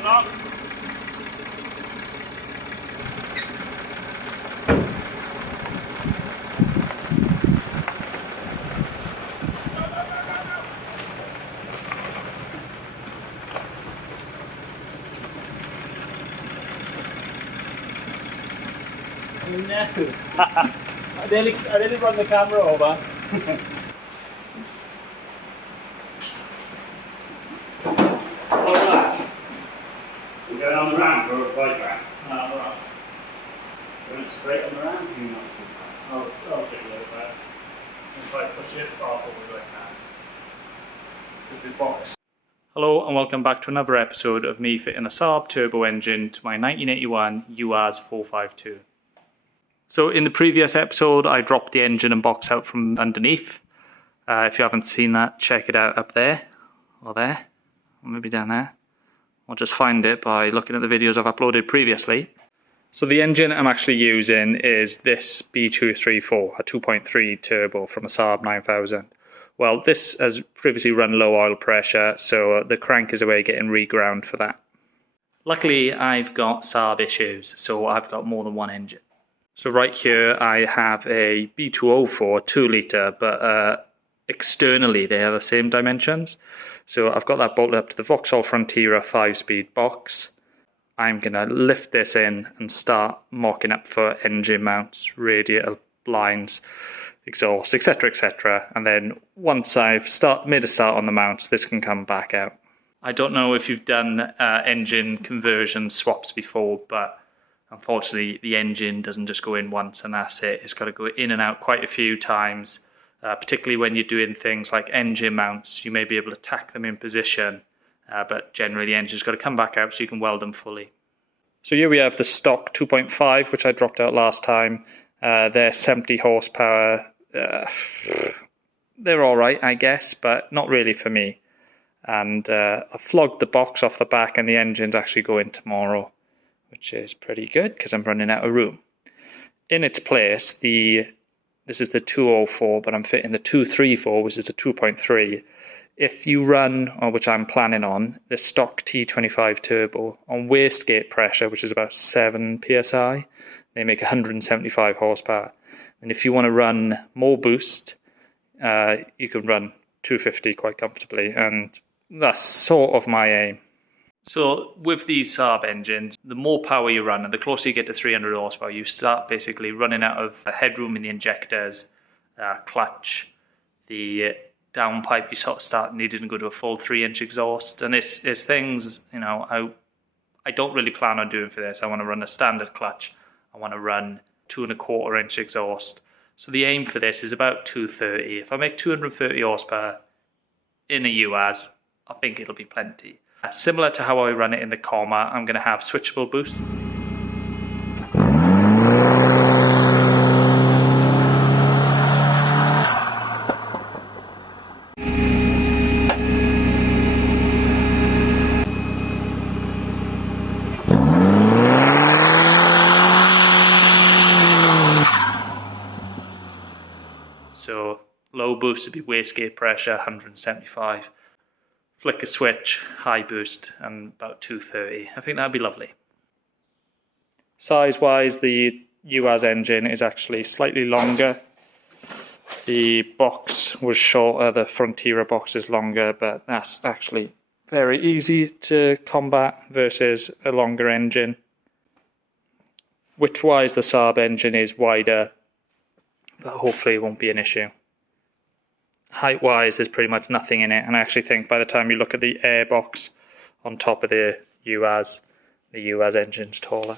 turn on. No. I nearly run the camera over. Alright. We're going on the ramp or a bike ramp? Alright. Going straight on the ramp? I'll get a little bit. Just like push it as far forward as I can. This is box. Hello and welcome back to another episode of me fitting a Saab turbo engine to my 1981 UAZ 452. So in the previous episode I dropped the engine and box out from underneath. If you haven't seen that, check it out up there, or there, or maybe down there. Or just find it by looking at the videos I've uploaded previously. So the engine I'm actually using is this B234, a 2.3 turbo from a Saab 9000. Well, this has previously run low oil pressure, so the crank is away getting reground for that. Luckily, I've got Saab issues, so I've got more than one engine. So right here, I have a B204 2 litre, but externally they are the same dimensions. So I've got that bolted up to the Vauxhall Frontera 5-speed box. I'm going to lift this in and start mocking up for engine mounts, radiator blinds, exhaust, etc, etc. And then once I've made a start on the mounts, this can come back out. I don't know if you've done engine conversion swaps before, but unfortunately the engine doesn't just go in once and that's it. It's got to go in and out quite a few times, particularly when you're doing things like engine mounts. You may be able to tack them in position, but generally the engine's got to come back out so you can weld them fully. So here we have the stock 2.5, which I dropped out last time. They're 70 horsepower. They're alright, I guess, but not really for me. And I flogged the box off the back and the engine's actually going tomorrow, which is pretty good because I'm running out of room. In its place, this is the 204, but I'm fitting the 234, which is a 2.3. If you run, or which I'm planning on, the stock T25 turbo on wastegate pressure, which is about 7 psi, they make 175 horsepower. And if you want to run more boost, you can run 250 quite comfortably, and that's sort of my aim. So with these Saab engines, the more power you run and the closer you get to 300 horsepower, you start basically running out of headroom in the injectors, clutch, the downpipe. You sort of start needing to go to a full 3-inch exhaust, and it's things, you know, I don't really plan on doing for this. I want to run a standard clutch. I want to run 2.25-inch exhaust. So the aim for this is about 230. If I make 230 horsepower in a UAZ, I think it'll be plenty. Similar to how I run it in the Comma, I'm going to have switchable boost. So low boost would be wastegate pressure, 175. Flick a switch, high boost, and about 230. I think that'd be lovely. Size-wise, the UAZ engine is actually slightly longer. The box was shorter, the Frontera box is longer, but that's actually very easy to combat versus a longer engine. Width-wise, the Saab engine is wider, but hopefully it won't be an issue. Height-wise, there's pretty much nothing in it, and I actually think by the time you look at the air box on top of the UAZ engine's taller.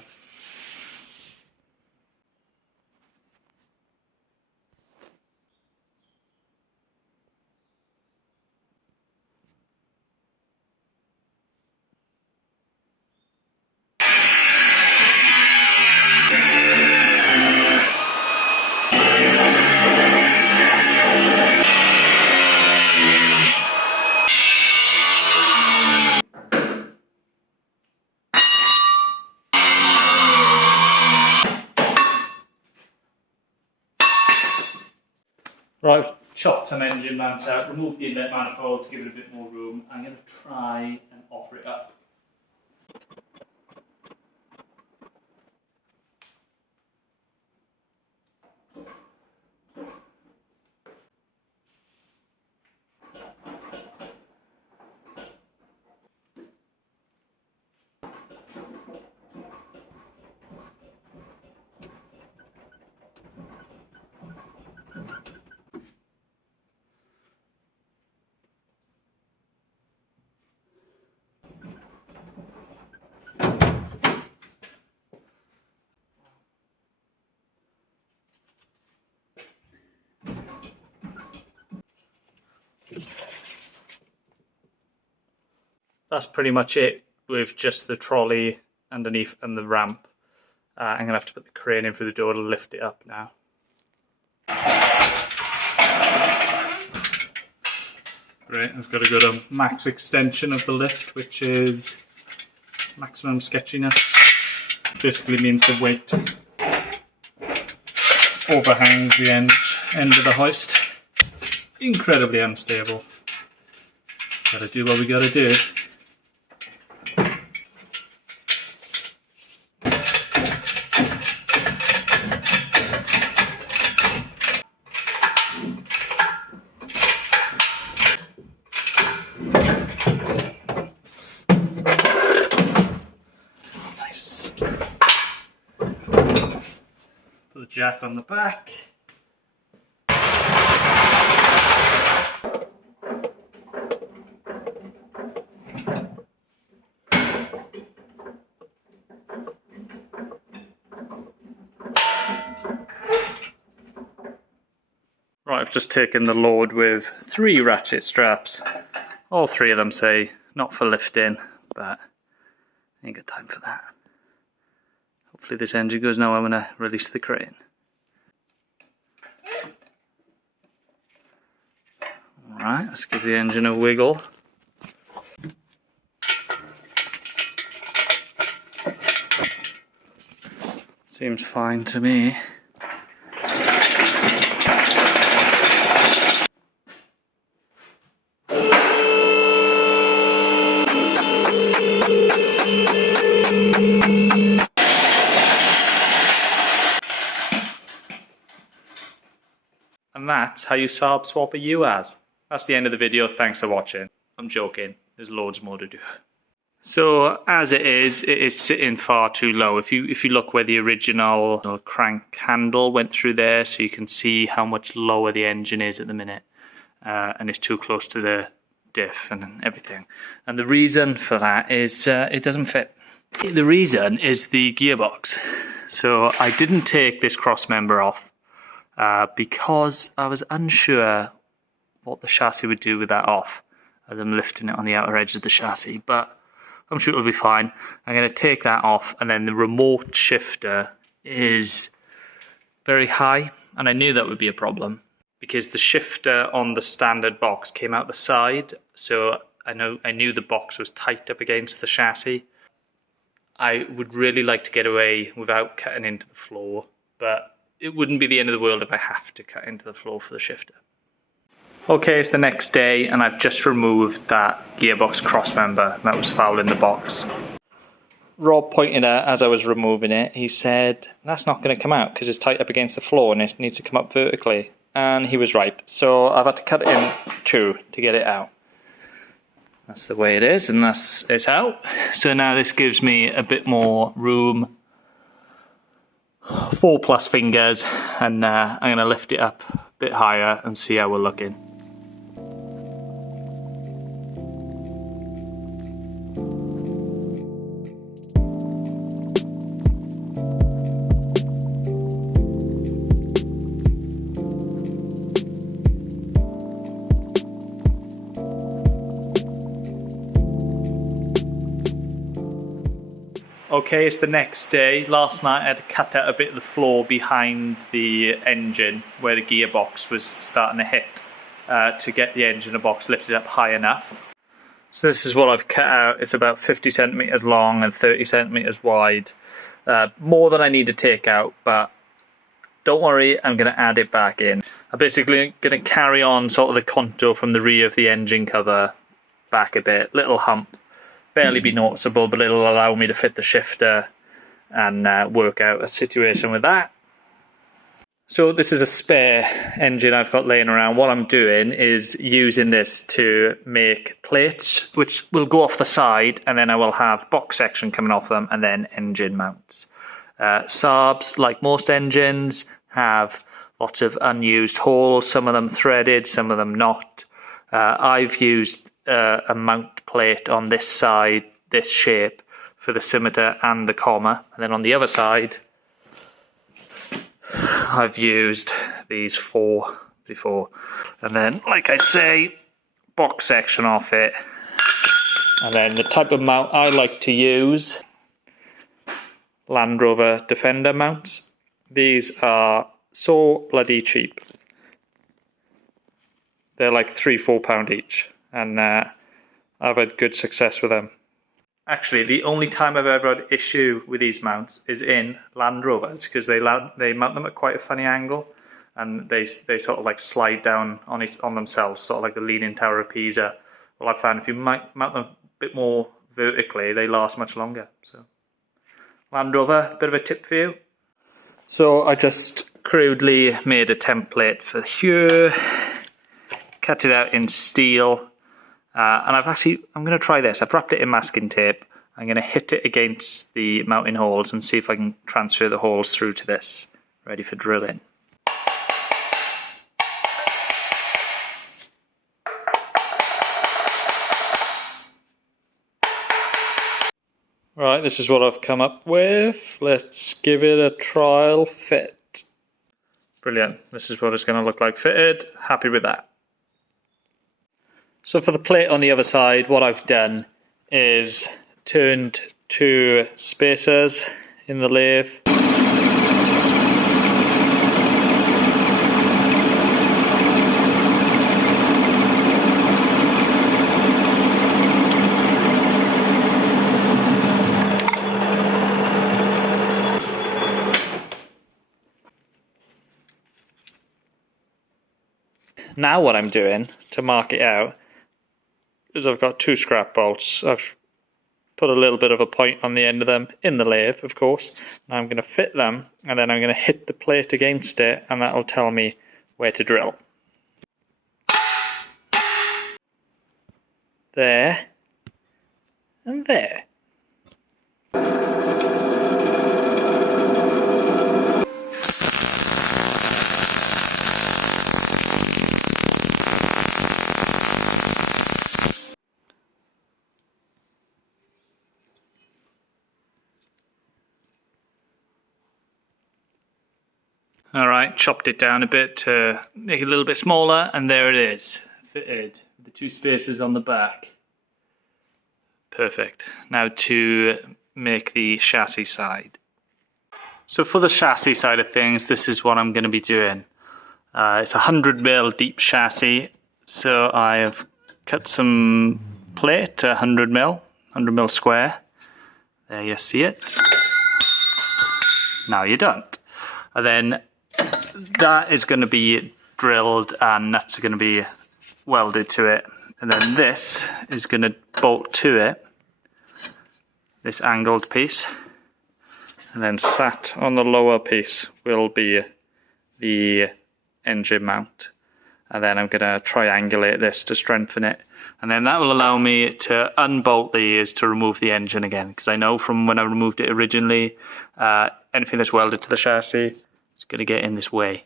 Right, I've chopped some engine mounts out, removed the inlet manifold to give it a bit more room. I'm going to try and offer it up. that's pretty much it with just the trolley underneath and the ramp. I'm going to have to put the crane in through the door to lift it up now. Great, I've got to go to max extension of the lift, which is maximum sketchiness. Basically means the weight overhangs the end of the hoist. Incredibly unstable. Gotta do what we gotta do. Put the jack on the back. Right, I've just taken the load with 3 ratchet straps. All 3 of them say not for lifting, but I ain't got time for that. Hopefully this engine goes now. I'm going to release the crane. Alright, let's give the engine a wiggle. Seems fine to me. And that's how you Saab swap a UAZ. That's the end of the video. Thanks for watching. I'm joking. There's loads more to do. So as it is sitting far too low. If you look where the original crank handle went through there, so you can see how much lower the engine is at the minute, and it's too close to the diff and everything. And the reason for that is it doesn't fit. The reason is the gearbox. So I didn't take this cross member off because I was unsure what the chassis would do with that off, as I'm lifting it on the outer edge of the chassis, but I'm sure it'll be fine. I'm going to take that off, and then the remote shifter is very high, and I knew that would be a problem because the shifter on the standard box came out the side, so I knew the box was tight up against the chassis. I would really like to get away without cutting into the floor, but it wouldn't be the end of the world if I have to cut into the floor for the shifter. Okay, it's the next day and I've just removed that gearbox cross member that was foul in the box. Rob pointed out as I was removing it, he said, that's not going to come out because it's tight up against the floor and it needs to come up vertically. And he was right. So I've had to cut it in 2 to get it out. That's the way it is, and it's out. So now this gives me a bit more room. 4+ fingers, and I'm going to lift it up a bit higher and see how we're looking. Okay, it's the next day. Last night I had to cut out a bit of the floor behind the engine where the gearbox was starting to hit to get the engine box lifted up high enough. So this is what I've cut out. It's about 50 centimeters long and 30 centimeters wide. More than I need to take out, but don't worry, I'm going to add it back in. I'm basically going to carry on sort of the contour from the rear of the engine cover back a bit. Little hump. Barely be noticeable, but it'll allow me to fit the shifter and work out a situation with that. So this is a spare engine I've got laying around. What I'm doing is using this to make plates, which will go off the side, and then I will have box section coming off them, and then engine mounts. Saabs, like most engines, have lots of unused holes, some of them threaded, some of them not. I've used a mount plate on this side, this shape, for the scimitar and the comma, and then on the other side I've used these 4 before, and then like I say, box section off it, And then the type of mount I like to use, Land Rover Defender mounts. These are so bloody cheap. They're like £3-4 each, and I've had good success with them. Actually, the only time I've ever had issue with these mounts is in Land Rovers, because they mount them at quite a funny angle, and they sort of like slide down on themselves, sort of like the Leaning Tower of Pisa. Well, I found if you mount them a bit more vertically, they last much longer. So, Land Rover, bit of a tip for you. So I just crudely made a template for here, cut it out in steel. And I'm going to try this. I've wrapped it in masking tape. I'm going to hit it against the mounting holes and see if I can transfer the holes through to this. Ready for drilling. Right, this is what I've come up with. Let's give it a trial fit. Brilliant. This is what it's going to look like fitted. Happy with that. So for the plate on the other side, what I've done is turned 2 spacers in the lathe. Now what I'm doing to mark it out is I've got 2 scrap bolts. I've put a little bit of a point on the end of them in the lathe, of course. Now I'm going to fit them, and then I'm going to hit the plate against it, and that'll tell me where to drill. There. And there. Alright, chopped it down a bit to make it a little bit smaller, and there it is, fitted with the 2 spacers on the back. Perfect. Now to make the chassis side. So for the chassis side of things, this is what I'm going to be doing. It's a 100mm deep chassis, so I have cut some plate to 100mm square. There you see it. Now you don't. And then that is going to be drilled and nuts are going to be welded to it. And then this is going to bolt to it, this angled piece. And then sat on the lower piece will be the engine mount. And then I'm going to triangulate this to strengthen it. And then that will allow me to unbolt these to remove the engine again. Because I know from when I removed it originally, anything that's welded to the chassis is going to get in this way.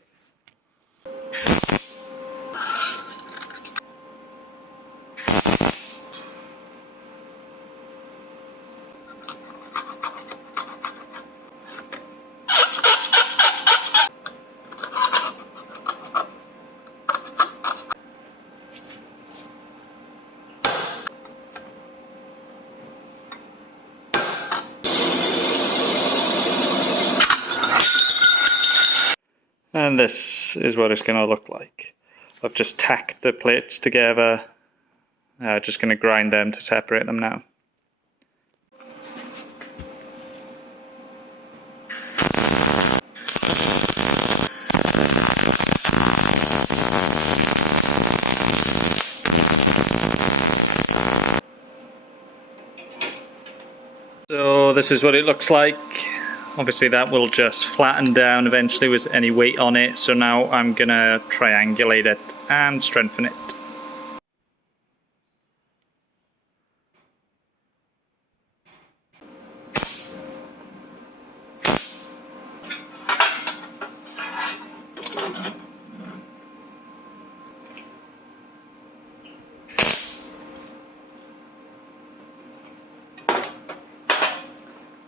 And this is what it's going to look like. I've just tacked the plates together. Just going to grind them to separate them now. So this is what it looks like. Obviously that will just flatten down eventually with any weight on it. So now I'm going to triangulate it and strengthen it.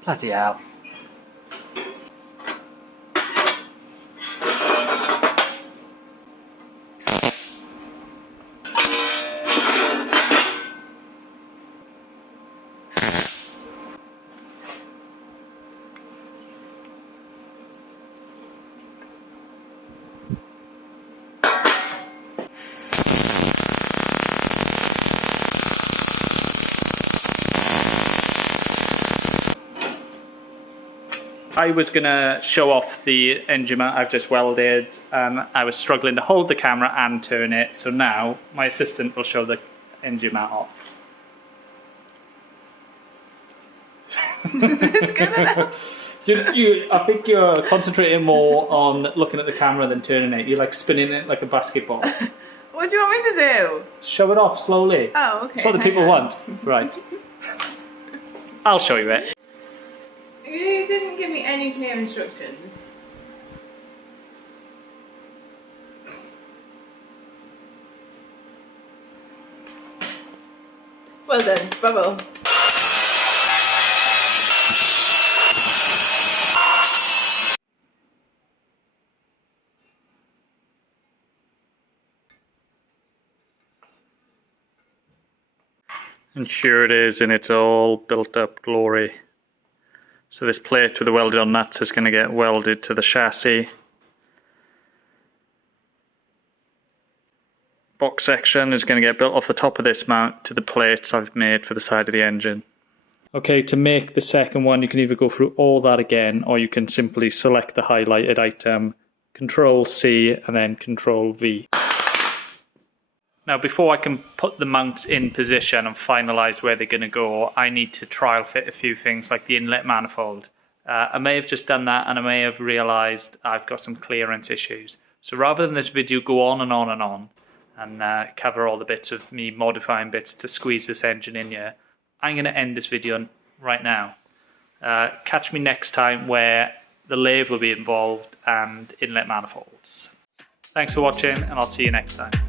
Bloody hell. I was gonna show off the engine mount I've just welded, and I was struggling to hold the camera and turn it, so now my assistant will show the engine mount off. Is this good enough? I think you're concentrating more on looking at the camera than turning it. You're like spinning it like a basketball. What do you want me to do? Show it off slowly. Oh, okay. That's what the people want. Right. I'll show you it. You didn't give me any clear instructions. Well done, bravo. And here it is in its all built up glory. So this plate with the welded on nuts is going to get welded to the chassis. Box section is going to get built off the top of this mount to the plates I've made for the side of the engine. Okay, to make the second one you can either go through all that again, or you can simply select the highlighted item, Control C and then Control V. Now before I can put the mounts in position and finalise where they're going to go, I need to trial fit a few things like the inlet manifold. I may have just done that and I may have realised I've got some clearance issues. So rather than this video go on and on and on and cover all the bits of me modifying bits to squeeze this engine in here, I'm going to end this video right now. Catch me next time where the lathe will be involved and inlet manifolds. Thanks for watching and I'll see you next time.